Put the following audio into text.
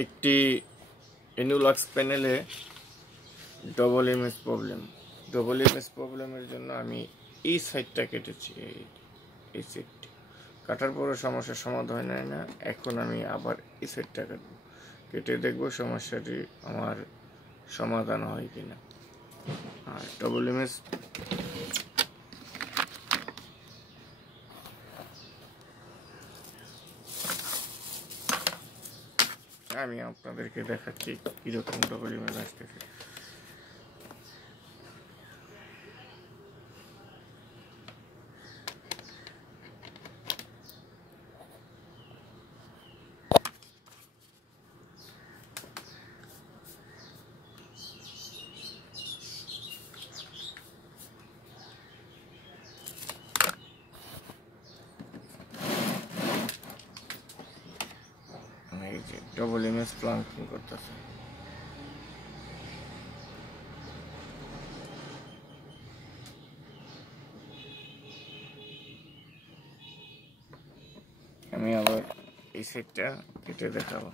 একটি ইনুলাক্স প্যানেলে double image প্রবলেমের জন্য আমি এই সাইডটা কেটেছি। এই সাইডটি কাটার পরও সমস্যার সমাধান হয় না। এখন আমি আবার এই সাইডটা কাটবো, কেটে দেখবো সমস্যাটি আমার সমাধান হয় কিনা। আর ডবল ইমেজ আমি আপনাদেরকে দেখাচ্ছি কিরকম ডবল ইমেজ আসতেছে। এই যে ডবল ইমেজ প্লাঙ্কিং করতেছে। আমি আবার এই সাইডটা কেটে দেখাবো।